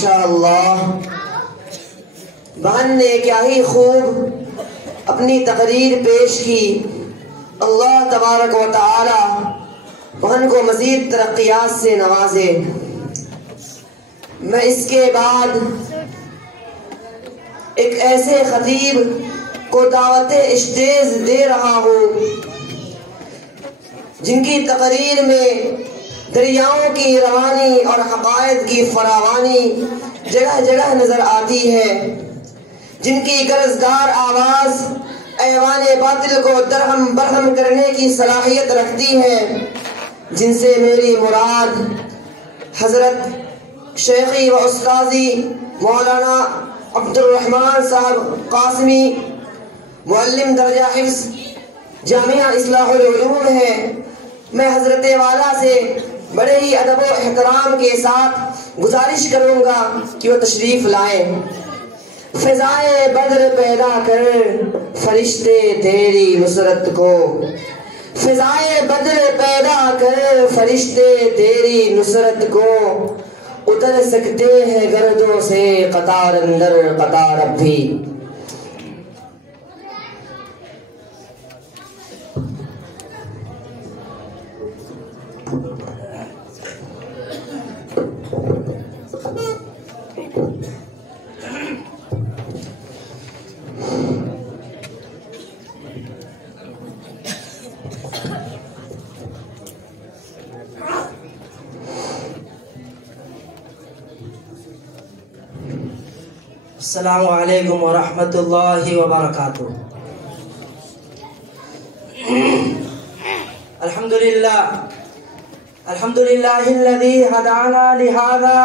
ماشاء اللہ، بہن نے کیا ہی خوب اپنی تقریر پیش کی۔ اللہ تبارک و تعالی بہن کو مزید ترقیات سے نوازے۔ میں اس کے بعد ایک ایسے خطیب کو دعوت اسٹیج دے رہا ہوں جن کی تقریر میں دریاؤں کی روانی اور حقائق کی فراوانی جگہ جگہ نظر آتی ہے، جن کی گرزدار آواز ایوان باطل کو درہم برہم کرنے کی صلاحیت رکھتی ہے، جن سے میری مراد حضرت شیخی و استاذی مولانا عبد الرحمن صاحب قاسمی، معلم درجہ حفظ جامعہ اصلاح العلوم ہے۔ میں حضرت والا سے بڑے ہی ادب و احترام کے ساتھ گزارش کروں گا کہ وہ تشریف لائیں۔ فضائے بدر پیدا کر فرشتے تیری نصرت کو، فضائے بدر پیدا کر فرشتے تیری نصرت کو، اتر سکتے ہیں گردوں سے قطار اندر قطار اب بھی۔ السلام علیکم ورحمۃ اللہ وبرکاتہ۔ الحمد للہ الذی ہدانا لہذا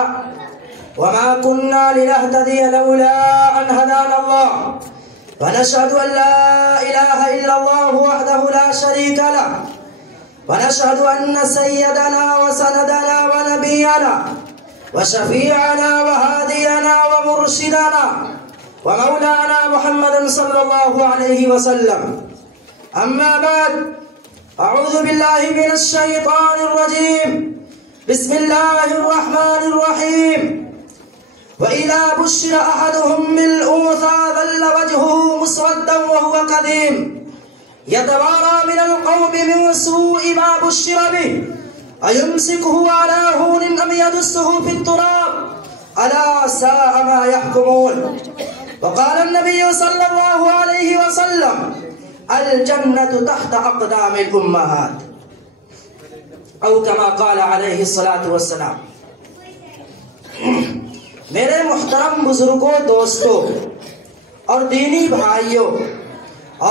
وما كنا لنهتدي لولا ان هدانا الله، ونشهد ان لا اله الا الله وحده لا شريك له، ونشهد ان سيدنا وسندنا ونبينا وشفيعنا وهادينا ومرشدنا ومولانا محمد صلى الله عليه وسلم، أما بعد، أعوذ بالله من الشيطان الرجيم، بسم الله الرحمن الرحيم، وإذا بشر أحدهم بالأنثى ظل وجهه مسودا وهو كظيم يتوارى من القوم من سوء ما بشر به أيمسكه على هون أم يدسه في التراب ألا ساء ما يحكمون۔ وقال النبي صلى الله عليه وسلم الجنة تحت أقدام الأمهات، أو كما قال عليه الصلاة والسلام۔ میرے محترم بزرگوں، دوستوں اور دینی بھائیوں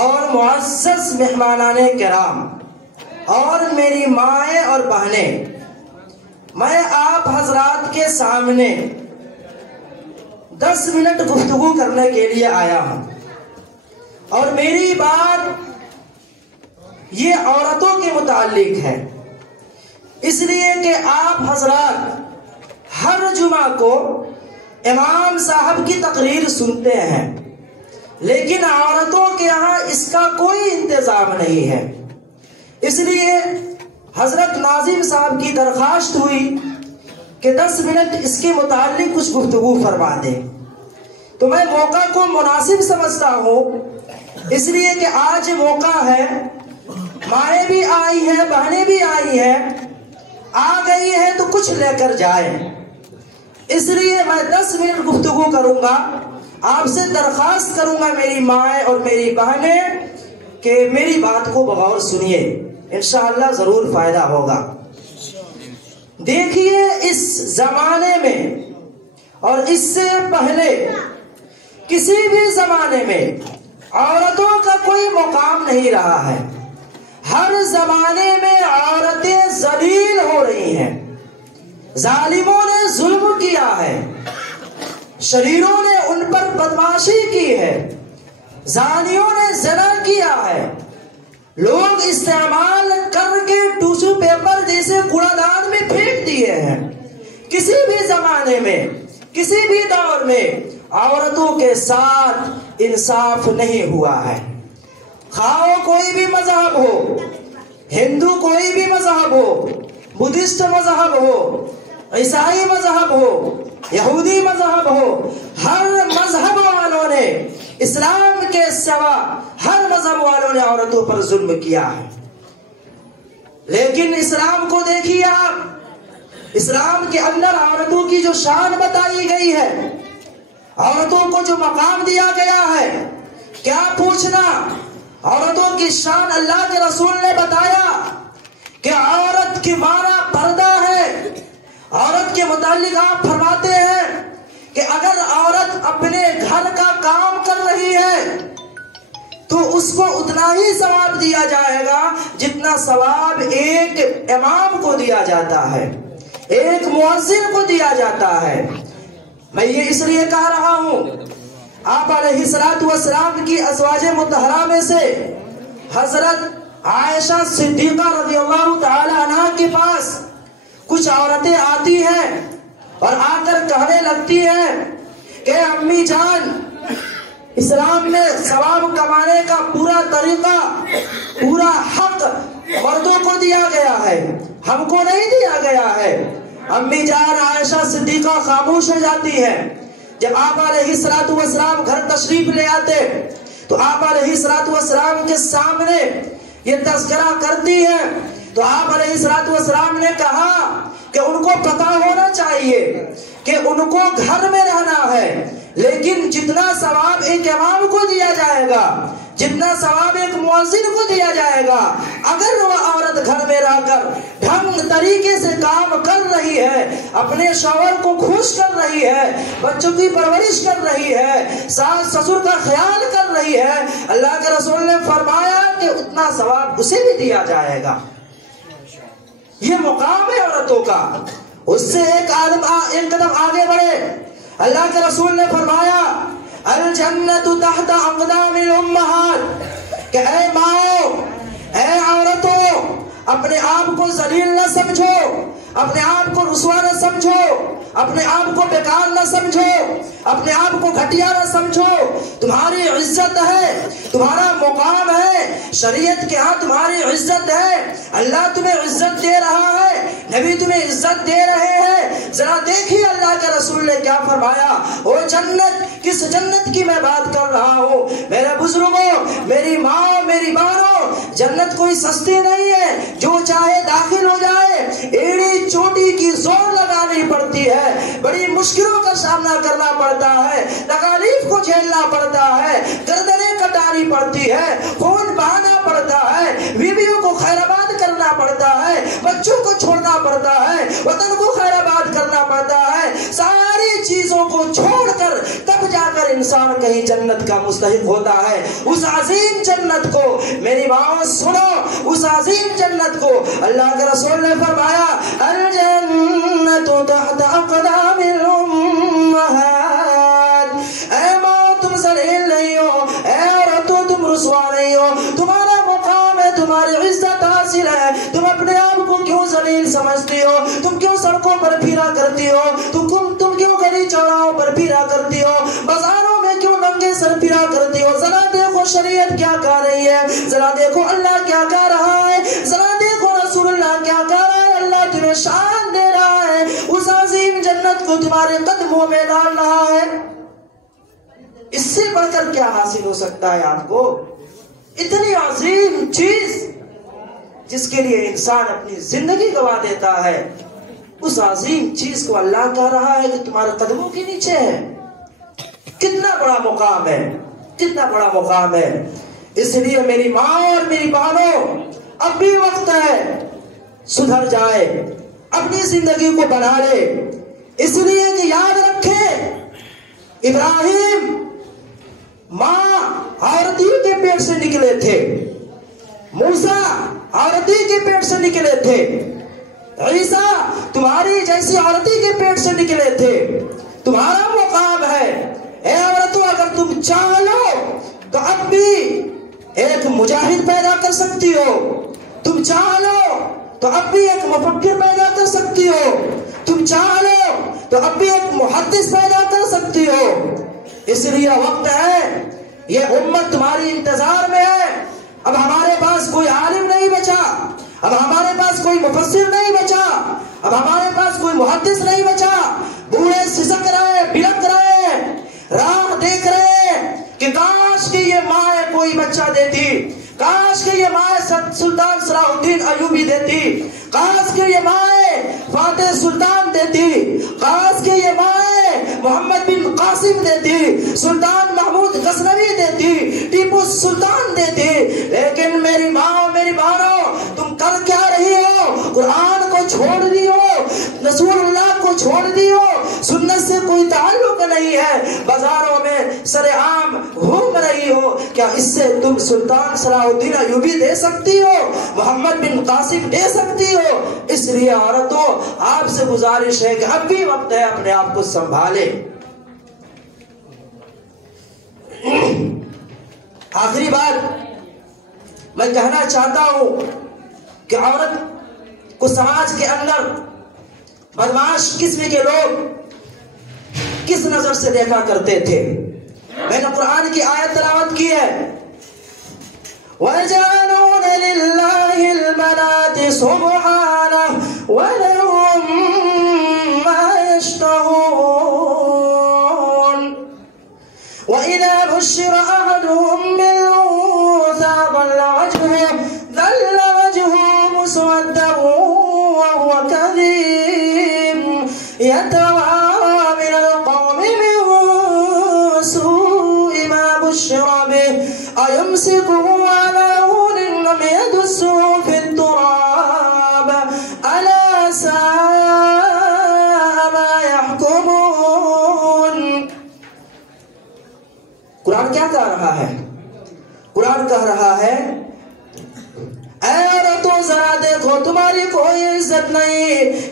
اور معزز مہمانان کرام اور میری مائیں اور بہنیں، میں آپ حضرات کے سامنے 10 منٹ گفتگو کرنے کے لیے آیا ہوں، اور میری بات یہ عورتوں کے متعلق ہے، اس لیے کہ آپ حضرات ہر جمعہ کو امام صاحب کی تقریر سنتے ہیں، لیکن عورتوں کے یہاں اس کا کوئی انتظام نہیں ہے، اس لیے حضرت ناظم صاحب کی درخواست ہوئی کہ 10 منٹ اس کے متعلق کچھ گفتگو فرما دیں، تو میں موقع کو مناسب سمجھتا ہوں، اس لیے کہ آج موقع ہے، مائیں بھی آئی ہیں، بہنیں بھی آئی ہیں، آ گئی ہیں تو کچھ لے کر جائیں، اس لیے میں 10 منٹ گفتگو کروں گا۔ آپ سے درخواست کروں گا میری مائیں اور میری بہنیں کہ میری بات کو بغور سنیے، انشاءاللہ ضرور فائدہ ہوگا۔ دیکھیے، اس زمانے میں اور اس سے پہلے کسی بھی زمانے میں عورتوں کا کوئی مقام نہیں رہا ہے، ہر زمانے میں عورتیں ذلیل ہو رہی ہیں، ظالموں نے ظلم کیا ہے، شریروں نے ان پر بدماشی کی ہے، زانیوں نے زنا کیا ہے، لوگ استعمال کر کے ٹیشو پیپر جیسے کوڑا دان میں پھینک دیے ہیں۔ کسی بھی زمانے میں، کسی بھی دور میں عورتوں کے ساتھ انصاف نہیں ہوا ہے، خواہ کوئی بھی مذہب ہو، ہندو کوئی بھی مذہب ہو، بدھسٹ مذہب ہو، عیسائی مذہب ہو، یہودی مذہب ہو، ہر مذہب والوں نے اسلام کے سوا ہر مذہب والوں نے عورتوں پر ظلم کیا ہے. لیکن اسلام کو دیکھیے آپ، اسلام کے اندر عورتوں کی جو شان بتائی گئی ہے، عورتوں کو جو مقام دیا گیا ہے، کیا پوچھنا، عورتوں کی شان اللہ کے رسول نے بتایا کہ عورت کی مانا پردہ ہے. عورت کے متعلق آپ فرماتے ہیں کہ اگر عورت اپنے گھر کا کام کر رہی ہے تو اس کو اتنا ہی ثواب دیا جائے گا جتنا ثواب ایک امام کو دیا جاتا ہے، ایک مؤذن کو دیا جاتا ہے. میں یہ اس لیے کہہ رہا ہوں، آپ علیہ الصلوۃ والسلام کی ازواج مطہرہ میں سے حضرت عائشہ صدیقہ رضی اللہ تعالی عنہ کے پاس کچھ عورتیں آتی ہیں اور آ کر کہنے لگتی ہیں کہ امی جان، اسلام میں ثواب کمانے کا پورا طریقہ، پورا حق مردوں کو دیا گیا ہے، ہم کو نہیں دیا گیا ہے. امی جان عائشہ صدیقہ خاموش ہو جاتی ہے. جب آپ علیہ الصلوۃ والسلام گھر تشریف لے آتے تو آپ علیہ الصلوۃ والسلام کے سامنے یہ تذکرہ کرتی ہے تو آپ علیہ الصلوۃ والسلام نے کہا کہ ان کو پتا ہونا چاہیے کہ ان کو گھر میں رہنا ہے، لیکن جتنا ثواب ایک امام کو دیا جائے گا، جتنا ثواب ایک مؤذن کو دیا جائے گا، اگر وہ عورت گھر میں رہ کر ڈھنگ طریقے سے کام کر رہی ہے، اپنے شوہر کو خوش کر رہی ہے، بچوں کی پرورش کر رہی ہے، ساس سسر کا خیال کر رہی ہے، اللہ کے رسول نے فرمایا کہ اتنا ثواب اسے بھی دیا جائے گا. یہ مقام ہے عورتوں کا. اس سے ایک قدم آگے بڑھے، اللہ کے رسول نے فرمایا الجنت تحت اقدام الامہات، کہ اے ماؤں، اے عورتوں، اپنے آپ کو ذلیل نہ سمجھو، اپنے آپ کو رسوا نہ سمجھو، اپنے آپ کو بیکار نہ سمجھو، اپنے آپ کو گھٹیا نہ سمجھو. تمہاری عزت ہے، تمہارا مقام ہے، شریعت کے ہاں تمہاری عزت ہے، اللہ تمہیں عزت دے رہا ہے، نبی تمہیں عزت دے رہے ہیں. ذرا دیکھیے اللہ کے رسول نے کیا فرمایا. وہ جنت، کس جنت کی میں بات کر رہا ہوں میرے بزرگوں، میری ماں، میری بہنوں، جنت کوئی سستی نہیں ہے، جو چاہے داخل ہو جائے. ایڑی چوٹی کی زور لگانی پڑتی ہے، بڑی مشکلوں کا سامنا کرنا پڑتا ہے، تکالیف کو جھیلنا پڑتا ہے، گردنیں کٹانی پڑتی ہے، خون بہانا پڑتا ہے، بیویوں کو خیر آباد کرنا پڑتا ہے، بچوں کو چھوڑنا پڑتا ہے، وطن کو خیر آباد کرنا پڑتا ہے. ساری چیزوں کو چھوڑ کر تب جا کر انسان کہیں جنت کا مستحق ہوتا ہے. اس عظیم جنت کو میری ماں سنو، اس عظیم جنت کو اللہ کے رسول نے فرمایا الجنت تحت اقدام الامہات. اے ماں تم ذلیل نہیں ہو، اے عورتوں تم رسوا نہیں ہو، تمہارا مقام ہے، تمہاری عزت حاصل ہے. تم اپنے آپ کو کیوں ذلیل سمجھتی ہو؟ تم کیوں سڑکوں پر پھرا کرتی ہو؟ تم کیوں گلی چوراہوں پر پھرا کرتی ہو؟ بازاروں میں کیوں ننگے سر پھرا کرتی ہو؟ ذرا دیکھو شریعت کیا کہہ رہی ہے، ذرا دیکھو اللہ کیا کہہ رہا ہے، ذرا دیکھو رسول اللہ کیا کہہ رہا ہے. اللہ تمہیں شان دے رہا ہے، اس عظیم جنت کو تمہارے قدموں میں ڈال رہا ہے. اس سے بڑھ کر کیا حاصل ہو سکتا ہے آپ کو؟ اتنی عظیم چیز جس کے لیے انسان اپنی زندگی گوا دیتا ہے، اس عظیم چیز کو اللہ کہہ رہا ہے کہ تمہارے قدموں کے نیچے ہے. کتنا بڑا مقام ہے، کتنا بڑا مقام ہے. اس لیے میری ماں اور میری بہنوں، اب بھی وقت ہے سدھر جائے، اپنی زندگی کو بنا لے. اس لیے کہ یاد رکھے ابراہیم ماں عورتی کے پیٹ سے نکلے تھے، موسیٰ عورتی کے پیٹ سے نکلے تھے، عیسیٰ تمہاری جیسی عورتی کے پیٹ سے نکلے تھے. تمہارا مقام ہے. اے عورتوں، اگر تم چاہ لو تو اب بھی ایک مجاہد پیدا کر سکتی ہو، تم چاہ لو تو اب بھی ایک مفکر پیدا کر سکتی ہو، تم چاہ لو تو اب بھی ایک محدث پیدا کر سکتی ہو. اس لیے وقت ہے، یہ امت تمہاری انتظار میں ہے. اب ہمارے پاس کوئی عالم نہیں بچا، اب ہمارے پاس کوئی مفسر نہیں بچا، اب ہمارے پاس کوئی محدث نہیں بچا، بوڑھے سسک رہے، بلک رہے، راہ دیکھ رہے کہ کاش کہ یہ ماں کوئی بچہ دیتی، کاش کہ یہ ماں سلطان صلاح الدین ایوبی دیتی، کاش کہ یہ ماں فاتح سلطان دیتی، کاش کہ یہ ماں محمد بن قاسم دیتی، سلطان محمود غزنوی دیتی، ٹیپو سلطان دیتی، لیکن میری ماں میری بہنوں تم کر کیا رہی ہو؟ قرآن کو چھوڑ دی ہو، رسول اللہ کو چھوڑ دی ہو، سنت سے کوئی تعلق نہیں ہے، بازاروں میں سر عام گھوم رہی ہو، کیا اس سے تم سلطان صلاح الدین ایوبی دے سکتی ہو، محمد بن قاسم دے سکتی ہو؟ اس لیے عورتوں آپ سے گزارش ہے کہ اب بھی وقت ہے اپنے آپ کو سنبھالے۔ آخری بات میں کہنا چاہتا ہوں کہ عورت کو سماج کے اندر بدمعاش قسم کے لوگ کس نظر سے دیکھا کرتے تھے۔ میں نے قرآن کی آیت تلاوت کی ہے، وَيَجْعَلُونَ لِلَّهِ الْبَنَاتِ سُبْحَانَهُ وَلَهُم مَّا يَشْتَهُونَ وَإِذَا بُشِّرَ أَحَدُهُم بِالْأُنثَىٰ ظَلَّ وَجْهُهُ مُسْوَدًّا وَهُوَ كَظِيمٌ يَتَوَارَىٰ مِنَ الْقَوْمِ مِن سُوءِ مَا بُشِّرَ بِهِ أَيُمْسِكُهُ عَلَىٰ هُونٍ أَمْ يَدُسُّهُ فِي التُّرَابِ أَلَا سَاءَ مَا يَحْكُمُونَ۔ قرآن کیا کہہ رہا ہے؟ قرآن کہہ رہا ہے اے عورتوں ذرا دیکھو تمہاری کوئی عزت نہیں،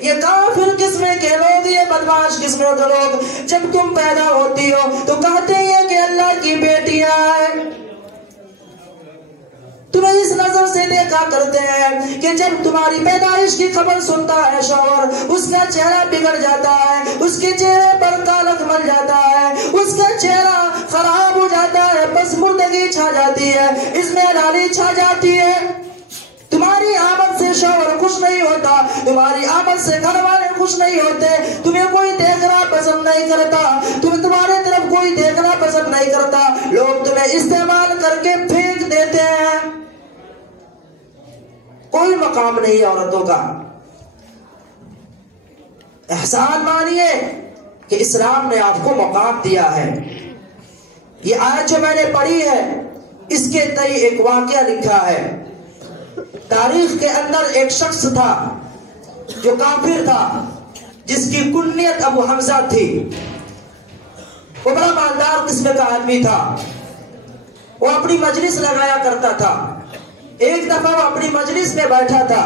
یہ کافر قسم کے لوگ، یہ بدمعاش قسم کے لوگ جب تم پیدا ہوتی ہو تو کہتے ہیں کہ اللہ کی بیٹیاں ہیں، تمہیں اس نظر سے دیکھا کرتے ہیں کہ جب تمہاری پیدائش کی خبر سنتا ہے شوہر، اس کا چہرہ بگڑ جاتا ہے، اس کے چہرے پر کالک مل جاتا ہے، اس کا چہرہ خراب ہو جاتا ہے، بس مردگی چھا جاتی ہے، اس میں نالی چھا جاتی ہے۔ تمہاری آمد سے شوہر خوش نہیں ہوتا، تمہاری آمد سے گھر والے خوش نہیں ہوتے، تمہیں کوئی دیکھنا پسند نہیں کرتا، تمہارے طرف کوئی دیکھنا پسند نہیں کرتا، لوگ تمہیں استعمال کر کے پھینک دیتے ہیں۔ کوئی مقام نہیں ہے عورتوں کا۔ احسان مانیے کہ اسلام نے آپ کو مقام دیا ہے۔ یہ آیت جو میں نے پڑھی ہے اس کے تئیں ایک واقعہ لکھا ہے۔ تاریخ کے اندر ایک شخص تھا جو کافر تھا، جس کی کنیت ابو حمزہ تھی، وہ بڑا مالدار قسم کا آدمی تھا، وہ اپنی مجلس لگایا کرتا تھا۔ ایک دفعہ وہ اپنی مجلس میں بیٹھا تھا،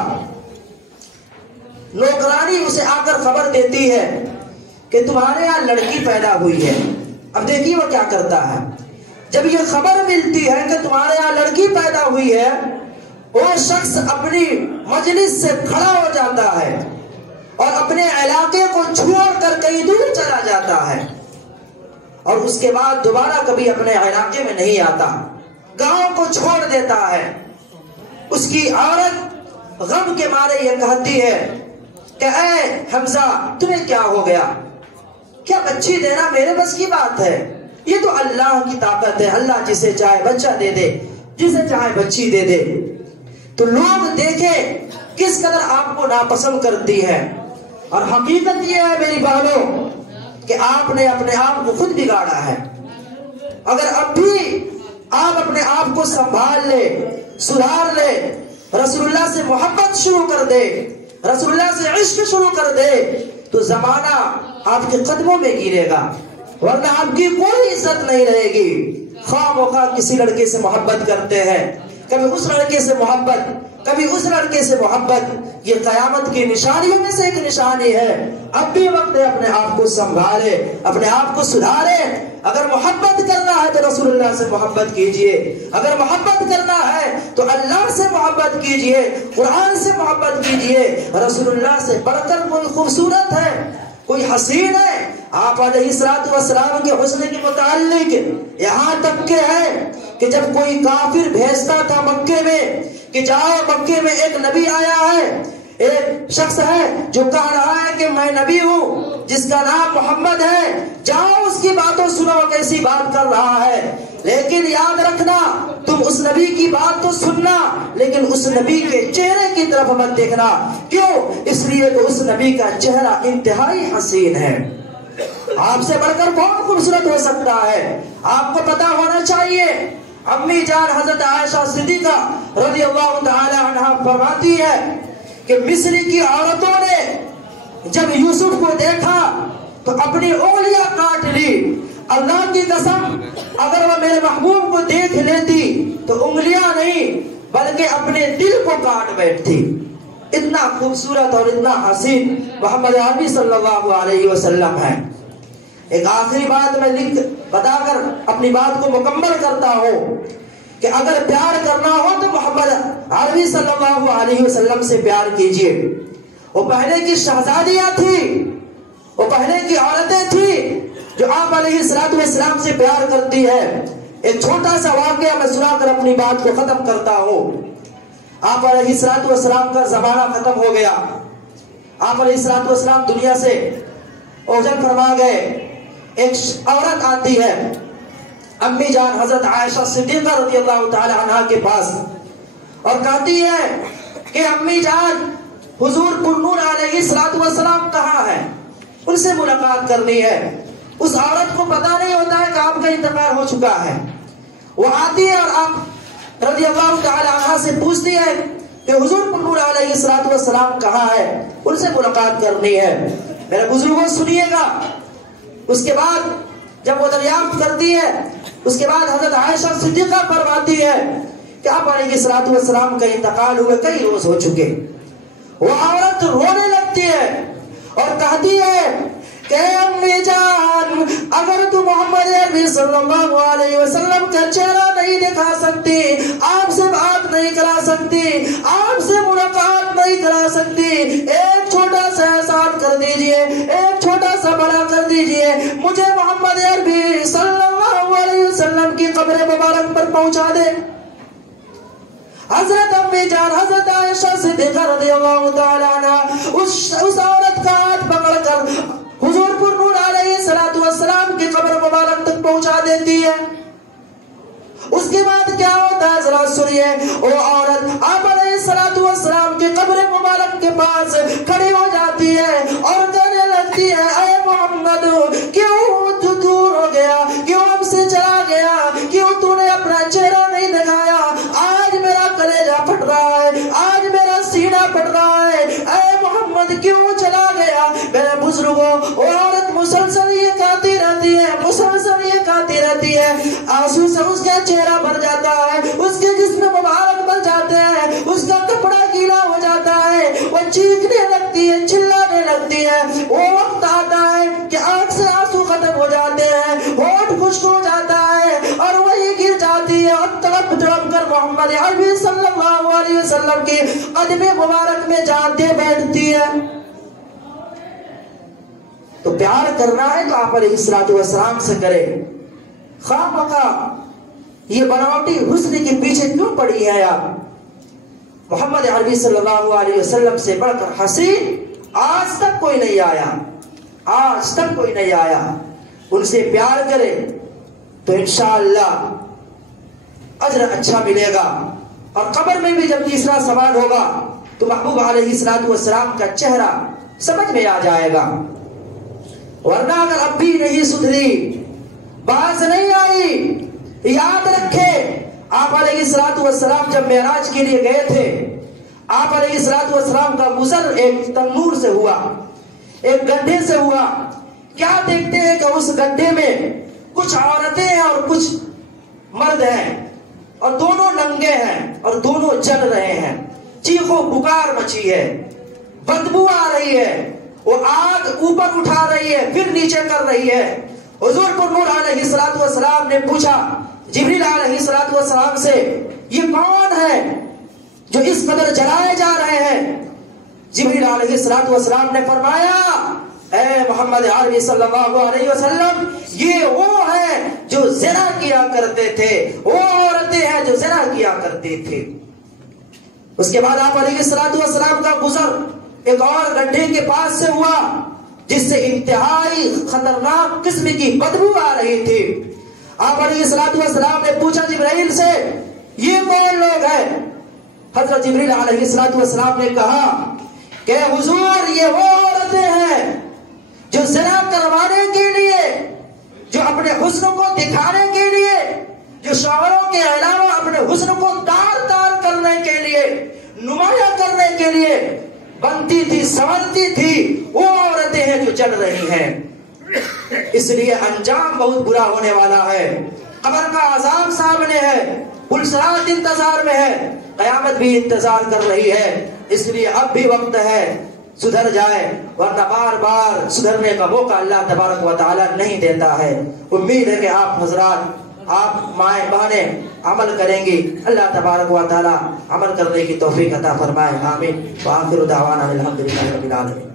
نوکرانی اسے آ کر خبر دیتی ہے کہ تمہارے یہاں لڑکی پیدا ہوئی ہے۔ اب دیکھیے وہ کیا کرتا ہے، جب یہ خبر ملتی ہے کہ تمہارے یہاں لڑکی پیدا ہوئی ہے، وہ شخص اپنی مجلس سے کھڑا ہو جاتا ہے اور اپنے علاقے کو چھوڑ کر کہیں دور چلا جاتا ہے، اور اس کے بعد دوبارہ کبھی اپنے علاقے میں نہیں آتا، گاؤں کو چھوڑ دیتا ہے۔ اس کی عورت غم کے مارے یہ کہتی ہے کہ اے حمزہ تمہیں کیا ہو گیا؟ کیا بچی دینا میرے بس کی بات ہے؟ یہ تو اللہ کی طاقت ہے، اللہ جسے چاہے بچہ دے دے، جسے چاہے بچی دے دے۔ تو لوگ دیکھیں کس قدر آپ کو ناپسند کرتی ہے، اور حقیقت یہ ہے میری بہنوں کہ آپ نے اپنے آپ کو خود بگاڑا ہے۔ اگر اب بھی آپ اپنے آپ کو سنبھال لے، سدھار لے، رسول اللہ سے محبت شروع کر دے، رسول اللہ سے عشق شروع کر دے، تو زمانہ آپ کے قدموں میں گرے گا، ورنہ آپ کی کوئی عزت نہیں رہے گی۔ خواہ مخواہ کسی لڑکے سے محبت کرتے ہیں، کبھی اس لڑکے سے محبت، کبھی اس لڑکے سے محبت، یہ قیامت کی نشانیوں میں سے ایک نشانی ہے۔ اب بھی وقت ہے اپنے آپ کو سنبھالے، اپنے آپ کو سدھارے۔ اگر محبت کرنا ہے تو رسول اللہ سے محبت کیجئے، اگر محبت کرنا ہے تو اللہ سے محبت کیجئے، قرآن سے محبت کیجئے۔ رسول اللہ سے بڑھ کر کوئی خوبصورت ہے، کوئی حسین ہے؟ آپ علیہ السلام کے حسن کے متعلق یہاں تک کہ ہے کہ جب کوئی کافر بھیجتا تھا مکے میں کہ جاؤ مکے میں ایک نبی آیا ہے، ایک شخص ہے جو کہہ رہا ہے کہ میں نبی ہوں جس کا نام محمد ہے، جاؤ اس کی باتوں سنو کیسی بات کر رہا ہے، لیکن یاد رکھنا تم اس نبی کی بات تو سننا لیکن اس نبی کے چہرے کی طرف مت دیکھنا۔ کیوں؟ اس لیے کہ اس نبی کا چہرہ انتہائی حسین ہے، آپ سے بڑھ کر کون خوبصورت ہو سکتا ہے؟ آپ کو پتا ہونا چاہیے۔ امی جان حضرت عائشہ صدیقہ رضی اللہ تعالی عنہا فرماتی ہے کہ مصر کی عورتوں نے جب یوسف کو دیکھا تو اپنی انگلیاں کاٹ لی۔ اللہ کی قسم اگر وہ میرے محبوب کو دیکھ لیتی تو انگلیاں نہیں بلکہ اپنے دل کو کاٹ بیٹھتی۔ اتنا خوبصورت اور اتنا حسین محمد عربی صلی اللہ علیہ وسلم ہے۔ ایک آخری بات میں لکھ بتا کر اپنی بات کو مکمل کرتا ہوں کہ اگر پیار کرنا ہو تو محمد عربی صلی اللہ علیہ وسلم سے پیار کیجئے۔ وہ پہلے کی شہزادیاں تھی، وہ پہلے کی عورتیں تھی جو آپ علیہ السلام سے پیار کرتی ہے۔ ایک چھوٹا سا واقعہ میں سنا کر اپنی بات کو ختم کرتا ہوں۔ آپ علیہ السلام کا زمانہ ختم ہو گیا، آپ علیہ السلام دنیا سے اوجل فرما گئے۔ ایک عورت آتی ہے امی جان حضرت عائشہ صدیقہ رضی اللہ تعالی عنہ کے پاس اور کہتی ہے کہ امی جان حضور پرنور علیہ السلام کہاں ہے، ان سے ملاقات کرنی ہے۔ اس عورت کو پتا نہیں ہوتا ہے کہ آپ کا انتقال ہو چکا ہے۔ وہ آتی ہے اور آپ رضی اللہ تعالی عنہ سے پوچھتی ہے کہ حضور پرنور علیہ السلام کہاں ہے، ان سے ملاقات کرنی ہے۔ میرے بزرگوں سنیے گا، اس کے بعد جب وہ دریافت کرتی ہے اس کے بعد حضرت عائشہ صدیقہ فرماتی ہے کہ آپ علیہ السلام کا انتقال ہوئے کئی روز ہو چکے۔ وہ عورت رونے لگتی ہے اور کہتی ہے کہ امی جان اگر تو محمد عربی صلی اللہ علیہ وسلم کا چہرہ نہیں دکھا سکتی، آپ سے بات نہیں کرا سکتی، آپ سے ملاقات نہیں کرا سکتی، ایک چھوٹا سا احسان کر دیجئے، ایک چھوٹا سا بڑا کر دیجئے، مجھے محمد عربی صلی اللہ علیہ وسلم کی قبر مبارک پر پہنچا دے۔ حضرت امی جان حضرت عائشہ صدیقہ رضی اللہ تعالی عنہ اس عورت کا ہاتھ پکڑ کر حضور پر نور علیہ السلام کی قبر مبارک تک پہنچا دیتی ہے۔ اس کے بعد کیا ہوتا ہے ذرا سنیے۔ وہ عورت آپ علیہ السلام کی قبر مبارک کے پاس کھڑی ہو جاتی ہے اور کہنے لگتی ہے اے محمد کیوں تو دور ہو گیا، کیوں ہم سے چلا گیا، کیوں تو نے اپنا چہرہ نہیں دکھایا، آج میرا کلیجہ پھٹ رہا ہے، آج میرا سینہ پھٹ رہا ہے، اے محمد کیوں چلا گیا۔ میرے بزرگوں وہ عورت مسلسل یہ کہتی رہتی ہے، مسلسل یہ کہتی رہتی ہے، آنسو سے اس کا چہرہ بھر جاتا ہے، اس کے جسم مبارک بن جاتے ہیں، اس کا کپڑا گیلا ہو جاتا ہے، وہ چیخنے لگتی ہے، چلانے لگتی ہے۔ وہ وقت آتا ہے کہ آنکھ سے آنسو ختم ہو جاتے ہیں، ہونٹ خشک ہو جاتا ہے اور وہی گر جاتی ہے اور تڑپ تڑپ کر محمد عربی صلی اللہ علیہ وسلم کی قدم مبارک میں جان دے بیٹھتی ہے۔ تو پیار کرنا ہے تو آپ علیہ السلام سے کرے۔ خواہ مخواہ یہ بناوٹی حسن کے پیچھے کیوں پڑی ہے آپ؟ محمد عربی صلی اللہ علیہ وسلم سے بڑھ کر حسین آج تک کوئی نہیں آیا، آج تک کوئی نہیں آیا۔ ان سے پیار کرے تو انشاءاللہ اجر اچھا ملے گا، اور قبر میں بھی جب تیسرا سوال ہوگا تو محبوب علیہ السلام کا چہرہ سمجھ میں آ جائے گا۔ ورنہ اگر اب بھی نہیں سدھری، باز نہیں آئی، یاد رکھے آپ علیہ السلام جب معراج کے لیے گئے تھے، آپ علیہ السلام کا گزر ایک تنور سے ہوا، ایک گڈھے سے ہوا۔ کیا دیکھتے ہیں کہ اس گڈھے میں کچھ عورتیں ہیں اور کچھ مرد ہیں، اور دونوں ننگے ہیں اور دونوں جل رہے ہیں، چیخو پکار مچی ہے، بدبو آ رہی ہے، وہ آگ اوپر اٹھا رہی ہے پھر نیچے کر رہی ہے۔ حضور پر نور علیہ السلام نے پوچھا جبریل علیہ السلام سے، یہ کون ہے جو اس قدر جلائے جا رہے ہیں؟ جبریل علیہ السلام نے فرمایا اے محمد عربی صلی اللہ علیہ وسلم، یہ وہ ہے جو زنا کیا کرتے تھے، وہ عورتیں ہیں جو زنا کیا کرتے تھے۔ اس کے بعد آپ علیہ السلام کا گزر ایک اور گڈھے کے پاس سے ہوا جس سے انتہائی خطرناک قسم کی بدبو آ رہی تھی. آپ علیہ السلام نے پوچھا جبرائیل سے یہ کون لوگ ہیں؟ حضرت جبریل علیہ السلام نے کہا کہ حضور یہ وہ عورتیں ہیں جو زنا کروانے کے لیے، جو اپنے حسن کو دکھانے کے لیے، جو شوہروں کے علاوہ اپنے حسن کو تار تار کرنے کے لیے، نمایاں کرنے کے لیے بنتی تھی، سنورتی تھی، وہ عورتیں ہیں جو چل رہی ہیں. اس لیے انجام بہت برا ہونے والا ہے. قبر کا عذاب سامنے ہے، پلسرات انتظار میں ہے، قیامت بھی انتظار کر رہی ہے. اس لیے اب بھی وقت ہے سدھر جائے، ورنہ بار بار سدھرنے کا موقع اللہ تبارک و تعالی نہیں دیتا ہے. امید ہے کہ آپ حضرات، آپ مائیں بہنیں عمل کریں گی. اللہ تبارک و تعالی عمل کرنے کی توفیق عطا فرمائے. آمین. وآخر دعوانا الحمدللہ رب العالمین.